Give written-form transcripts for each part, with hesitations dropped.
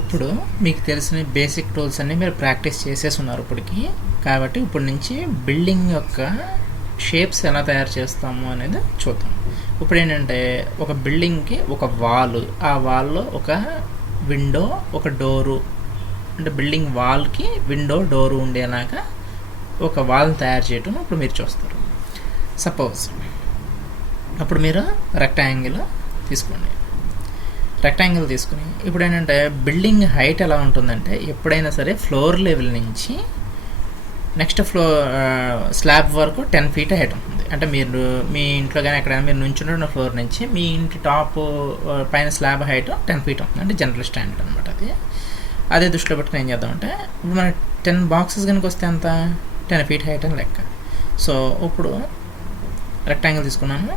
ఇప్పుడు మీకు తెలిసిన బేసిక్ టూల్స్ అన్నీ మీరు ప్రాక్టీస్ చేసేసి ఉన్నారు ఇప్పటికి. కాబట్టి ఇప్పటి నుంచి బిల్డింగ్ యొక్క షేప్స్ ఎలా తయారు చేస్తాము అనేది చూద్దాం. ఇప్పుడు ఏంటంటే ఒక బిల్డింగ్కి ఒక వాల్, ఆ వాల్లో ఒక విండో, ఒక డోరు, అంటే బిల్డింగ్ వాల్కి విండో డోరు ఉండేలాగా ఒక వాల్ని తయారు చేయటం ఇప్పుడు మీరు చూస్తారు. సపోజ్ అప్పుడు మీరు రెక్టాంగిల్ తీసుకోండి. రెక్టాంగిల్ తీసుకుని ఇప్పుడు ఏంటంటే బిల్డింగ్ హైట్ ఎలా ఉంటుందంటే ఎప్పుడైనా సరే ఫ్లోర్ లెవెల్ నుంచి నెక్స్ట్ ఫ్లోర్ స్లాబ్ వరకు 10 feet హైట్ ఉంటుంది. అంటే మీరు మీ ఇంట్లో కానీ ఎక్కడైనా మీరు నుంచున్న ఫ్లోర్ నుంచి మీ ఇంటి టాప్ పైన స్లాబ్ హైట్ 10 feet ఉంటుంది. అంటే జనరల్ స్టాండర్డ్ అనమాట అది. అదే దృష్టిలో పెట్టుకుని ఏం చేద్దామంటే ఇప్పుడు మనకి 10 boxes కనుక వస్తే ఎంత 10 feet హైట్ అని లెక్క. సో ఇప్పుడు రెక్టాంగిల్ తీసుకున్నాను.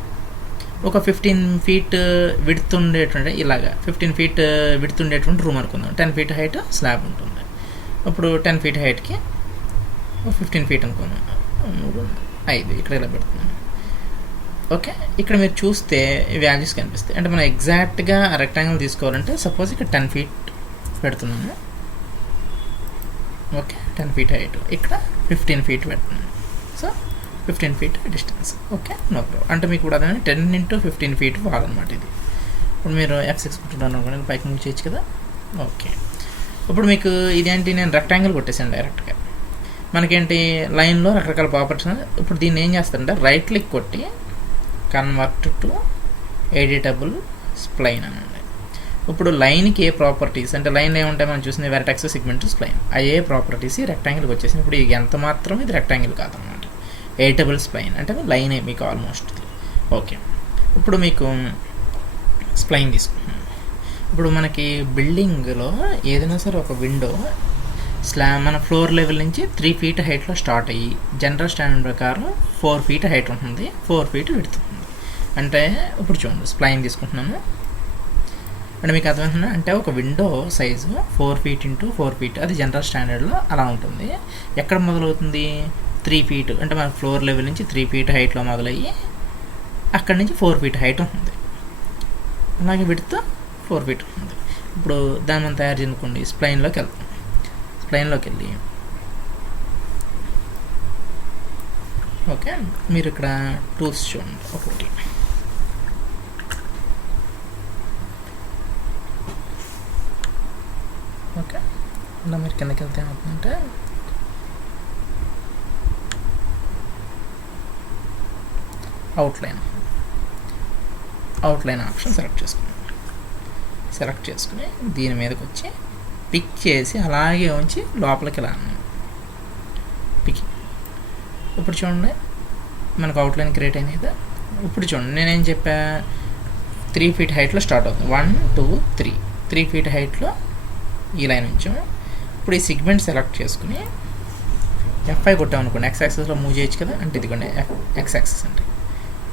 ఒక 15 feet విడ్త్ ఉండేటువంటి ఇలాగా 15 feet విడ్త్ ఉండేటువంటి రూమ్ అనుకుందాం. 10 feet హైట్ స్లాబ్ ఉంటుంది. ఇప్పుడు 10 feet హైట్కి 15 feet అనుకుందాం. 3, 5 ఇక్కడ ఇలా పెడుతున్నాను. ఓకే, ఇక్కడ మీరు చూస్తే వాల్యూస్ కనిపిస్తాయి. అంటే మనం ఎగ్జాక్ట్గా రెక్టాంగిల్ తీసుకోవాలంటే సపోజ్ ఇక్కడ 10 feet పెడుతున్నాను. ఓకే, 10 feet హైట్, ఇక్కడ 15 feet పెడుతున్నాను. So 15 feet distance. Okay, no problem. అంటే మీకు కూడా అదే 10 into 15 feet వాల్ అనమాట ఇది. ఇప్పుడు మీరు F6 కొట్టున్నాను అనుకోండి, పైకి మూవ్ చేయొచ్చు కదా. ఓకే, ఇప్పుడు మీకు ఇదేంటి, నేను రెక్టాంగిల్ కొట్టేసాను డైరెక్ట్గా. మనకేంటి లైన్లో రకరకాల ప్రాపర్టీస్. ఇప్పుడు దీన్ని ఏం చేస్తారంటే రైట్ క్లిక్ కొట్టి కన్వర్ట్ టు ఎడిటబుల్ స్ప్లైన్ అనండి. ఇప్పుడు లైన్కి ఏ ప్రాపర్టీస్ అంటే లైన్లో ఏముంటాయి మనం చూసిన వెర్టెక్స్, సెగ్మెంట్, స్ప్లైన్, ఏ ప్రాపర్టీస్ రెక్టాంగిల్కి వచ్చేసింది. ఇప్పుడు ఇది ఎంత మాత్రం ఇది రెక్టాంగిల్ కాదనమాట, ఎడిటబుల్ స్ప్లైన్ అంటే లైనే మీకు ఆల్మోస్ట్. ఓకే, ఇప్పుడు మీకు స్ప్లైన్ తీసుకుంటున్నాను. ఇప్పుడు మనకి బిల్డింగ్లో ఏదైనా సరే ఒక విండో మన ఫ్లోర్ లెవెల్ నుంచి 3 feet హైట్లో స్టార్ట్ అయ్యి జనరల్ స్టాండర్డ్ ప్రకారం 4 feet హైట్ ఉంటుంది, 4 feet విడ్త్ ఉంటుంది. అంటే ఇప్పుడు చూడండి స్ప్లైన్ తీసుకుంటున్నాను. అంటే మీకు అర్థమవుతుందా, అంటే ఒక window size 4 feet into 4 feet అది జనరల్ స్టాండర్డ్లో అలా ఉంటుంది. ఎక్కడ మొదలవుతుంది 3 feet, అంటే మన ఫ్లోర్ లెవెల్ నుంచి 3 feet హైట్లో మొదలయ్యి అక్కడి నుంచి 4 feet హైట్ ఉంటుంది. అలాగే విడ్త్ 4 feet ఉంటుంది. ఇప్పుడు దాన్ని మనం తయారు చేసుకోండి. స్ప్లైన్లోకి వెళ్తాం. స్ప్లైన్లోకి వెళ్ళి ఓకే, మీరు ఇక్కడ టూల్స్ చూడండి. ఒకటి ఓకే, ఇలా మీరు కిందకి వెళ్తే ఏమవుతుందంటే అవుట్లైన్ ఆప్షన్ సెలెక్ట్ చేసుకుని దీని మీదకి వచ్చి పిక్ చేసి అలాగే ఉంచి లోపలికి ఇలా పిక్. ఇప్పుడు చూడండి మనకు అవుట్లైన్ క్రియేట్ అయింది కదా. ఇప్పుడు చూడండి నేనేం చెప్పా, 3 feet హైట్లో స్టార్ట్ అవుతుంది. 1, 2, 3 feet హైట్లో ఈ లైన్ ఉంచాము. ఇప్పుడు ఈ సెగ్మెంట్ సెలెక్ట్ చేసుకుని F5 కొట్టామనుకోండి, X యాక్సిస్లో మూవ్ చేయొచ్చు కదా. అంటే ఇదిగోండి X యాక్సిస్ అంటే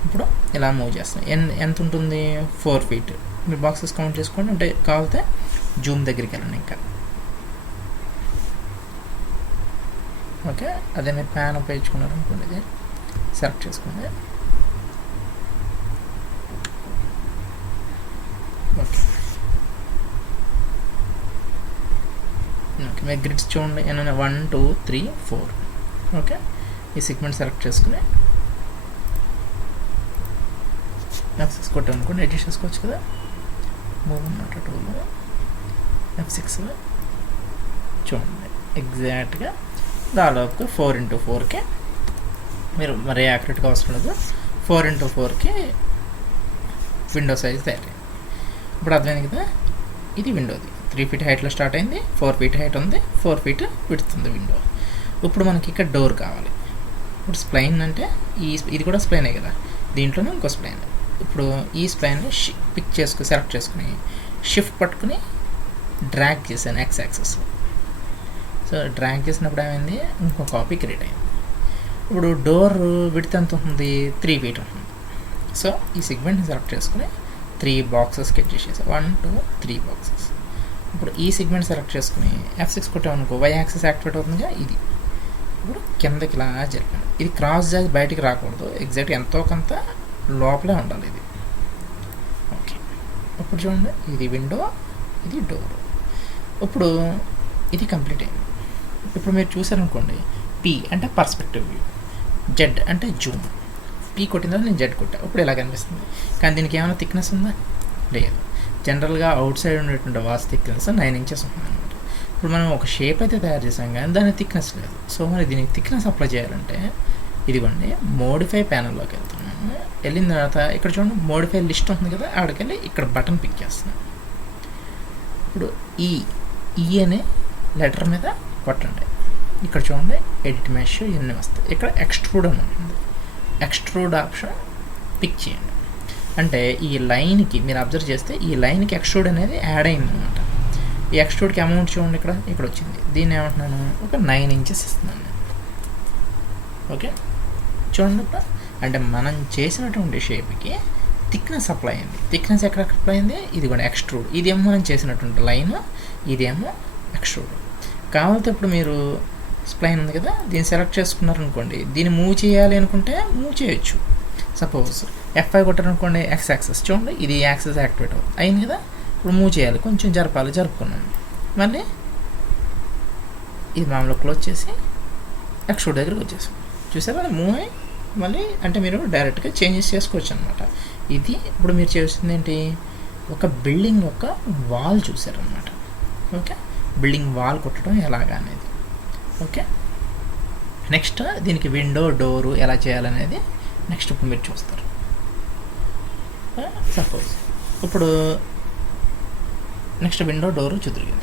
ఇప్పుడు ఇలా మూవ్ చేస్తాం. ఎంత ఉంటుంది 4 feet. మీరు బాక్సెస్ కౌంట్ చేసుకోండి. అంటే కావాలితే జూమ్ దగ్గరికి వెళ్ళండి ఇంకా. ఓకే, అదే మీరు ప్యాన్ ఉపయోగించుకున్నారు అనుకోండి, ఇది సెలెక్ట్ చేసుకోండి. ఓకే ఓకే, మీరు గ్రిడ్స్ చూడండి ఏమైనా 1, 2, 3, 4. ఓకే, ఈ సెగ్మెంట్ సెలెక్ట్ చేసుకుని F6 కొట్టామనుకోండి, ఎడిట్ చేసుకోవచ్చు కదా. మూవ్ అన్నట్టు టూలో F6లో చూడండి ఎగ్జాక్ట్గా దాదాపుగా 4 into 4కి మీరు మరీ యాక్యురేట్గా అవసరం లేదు. 4 into 4కి విండో సైజ్ తయారైంది. ఇప్పుడు అర్థమైంది కదా, ఇది విండోది 3 feet హైట్లో స్టార్ట్ అయింది, 4 feet హైట్ ఉంది, 4 feet విడుతుంది విండో. ఇప్పుడు మనకి ఇక్కడ డోర్ కావాలి. ఇప్పుడు స్ప్లైన్ అంటే ఇది కూడా స్ప్లైనే కదా, దీంట్లోనే ఇంకో స్ప్లైన్. ఇప్పుడు ఈ స్ప్లైన్ సెలెక్ట్ చేసుకుని షిఫ్ట్ పట్టుకుని డ్రాగ్ చేశాను X యాక్సిస్లో. సో డ్రాగ్ చేసినప్పుడు ఏమైంది, ఇంకో కాపీ క్రియేట్ అయింది. ఇప్పుడు డోర్ విడ్త్ ఎంత ఉంటుంది 3 feet ఉంటుంది. సో ఈ సెగ్మెంట్ని సెలెక్ట్ చేసుకుని 3 boxes స్కెచ్ చేసేసి 1, 2, 3 boxes. ఇప్పుడు ఈ సెగ్మెంట్ సెలెక్ట్ చేసుకుని F6 కొట్టామనుకో Y యాక్సిస్ యాక్టివేట్ అవుతుందిగా. ఇది ఇప్పుడు కిందకి ఇలా జరిపాను. ఇది క్రాస్ చేసి బయటికి రాకూడదు, ఎగ్జాక్ట్ ఎంతో కొంత లోపలే ఉండాలి ఇది. ఓకే, ఇప్పుడు చూడండి ఇది విండో, ఇది డోర్. ఇప్పుడు ఇది కంప్లీట్ అయింది. ఇప్పుడు మీరు చూసారనుకోండి, పి అంటే పర్స్పెక్టివ్ వ్యూ, జెడ్ అంటే జూమ్. పీ కొట్టిన తర్వాత నేను జెడ్ కొట్టా, ఇప్పుడు ఇలా కనిపిస్తుంది. కానీ దీనికి ఏమైనా థిక్నెస్ ఉందా? లేదు. జనరల్గా అవుట్ సైడ్ ఉండేటువంటి వాస్ థిక్నెస్ 9 ఇంచెస్ ఉంటుంది అనమాట. ఇప్పుడు మనం ఒక షేప్ అయితే తయారు చేసాం కానీ దానికి థిక్నెస్ లేదు. సో మరి దీనికి థిక్నెస్ అప్లై చేయాలంటే ఇదిగోండి మోడిఫై ప్యానల్లోకి వెళ్తున్నాను. వెళ్ళిన తర్వాత ఇక్కడ చూడండి మోడిఫై లిస్ట్ ఉంటుంది కదా, అక్కడికి వెళ్ళి ఇక్కడ బటన్ పిక్ చేస్తున్నాను. ఇప్పుడు ఈ అనే లెటర్ మీద కొట్టండి. ఇక్కడ చూడండి ఎడిట్ మెష్ ఇవన్నీ వస్తాయి. ఇక్కడ ఎక్స్ట్రూడ్ అని ఉంటుంది, ఎక్స్ట్రూడ్ ఆప్షన్ పిక్ చేయండి. అంటే ఈ లైన్కి మీరు అబ్జర్వ్ చేస్తే ఈ లైన్కి ఎక్స్ట్రూడ్ అనేది యాడ్ అయింది అనమాట. ఈ ఎక్స్ట్రూడ్కి అమౌంట్ చూడండి ఇక్కడ వచ్చింది. దీన్ని ఏమంటున్నాను, ఒక 9 ఇంచెస్ ఇస్తున్నాను నేను. ఓకే చూడండి ఇప్పుడు, అంటే మనం చేసినటువంటి షేప్కి థిక్నెస్ అప్లై అయింది. థిక్నెస్ ఎక్కడ అప్లై అయింది? ఇది కూడా ఎక్స్ట్రూడ్. ఇదేమో మనం చేసినటువంటి లైన్, ఇదేమో ఎక్స్ట్రూడ్. కావాలంటే ఇప్పుడు మీరు స్ప్లైన్ ఉంది కదా, దీన్ని సెలెక్ట్ చేసుకున్నారనుకోండి, దీన్ని మూవ్ చేయాలి అనుకుంటే మూవ్ చేయొచ్చు. సపోజ్ F5 కొట్టారనుకోండి, ఎక్స్ యాక్సెస్ చూడండి, ఇది యాక్సెస్ యాక్టివేట్ అవుతుంది, అయింది కదా. ఇప్పుడు మూవ్ చేయాలి, కొంచెం జరుపుకున్నాను. మళ్ళీ ఇది మామూలుగా క్లోజ్ చేసి ఎక్స్ట్రూడ్ దగ్గరికి వచ్చేసాం. చూసారా మూవ్ అయ్యి మళ్ళీ, అంటే మీరు డైరెక్ట్గా చేంజెస్ చేసుకోవచ్చు అనమాట. ఇది ఇప్పుడు మీరు చేస్తుంది ఏంటి, ఒక బిల్డింగ్ యొక్క వాల్ చూసారనమాట. ఓకే, బిల్డింగ్ వాల్ కొట్టడం ఎలాగా అనేది. ఓకే, నెక్స్ట్ దీనికి విండో డోరు ఎలా చేయాలనేది నెక్స్ట్ ఇప్పుడు మీరు చూస్తారు. సపోజ్ ఇప్పుడు నెక్స్ట్ విండో డోరు చూద్దరు.